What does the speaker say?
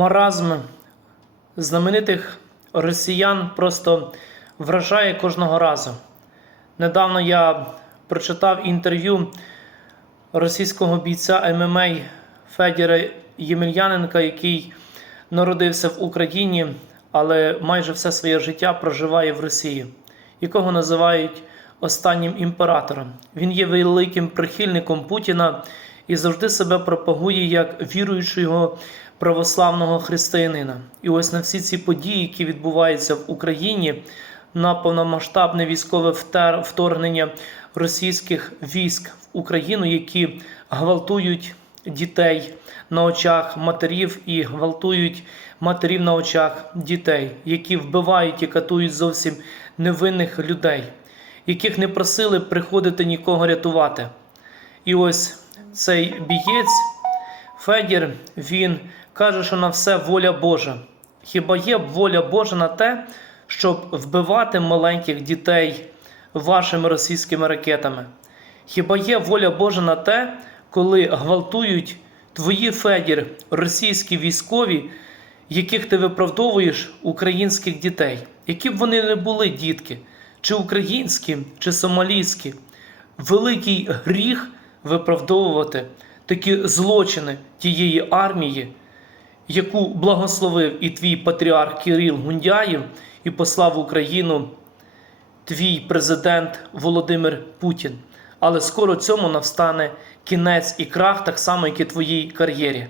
маразм знаменитих росіян просто вражає кожного разу. Недавно я прочитав інтерв'ю російського бійця ММА Федіра Ємельяненка, який народився в Україні, але майже все своє життя проживає в Росії, якого називають останнім імператором. Він є великим прихильником Путіна і завжди себе пропагує як віруючого православного християнина. І ось на всі ці події, які відбуваються в Україні, на повномасштабне військове вторгнення російських військ в Україну, які гвалтують дітей на очах матерів і гвалтують матерів на очах дітей, які вбивають і катують зовсім невинних людей, яких не просили приходити нікого рятувати. І ось цей бієць Федір, він каже, що на все воля Божа. Хіба є воля Божа на те, щоб вбивати маленьких дітей вашими російськими ракетами? Хіба є воля Божа на те, коли гвалтують твої Федір, російські військові, яких ти виправдовуєш українських дітей, які б вони не були дітки, чи українські, чи сомалійські? Великий гріх виправдовувати такі злочини тієї армії, яку благословив і твій патріарх Кирил Гундяєв, і послав Україну твій президент Володимир Путін. Але скоро цьому навстане кінець і крах, так само, як і твоїй кар'єрі.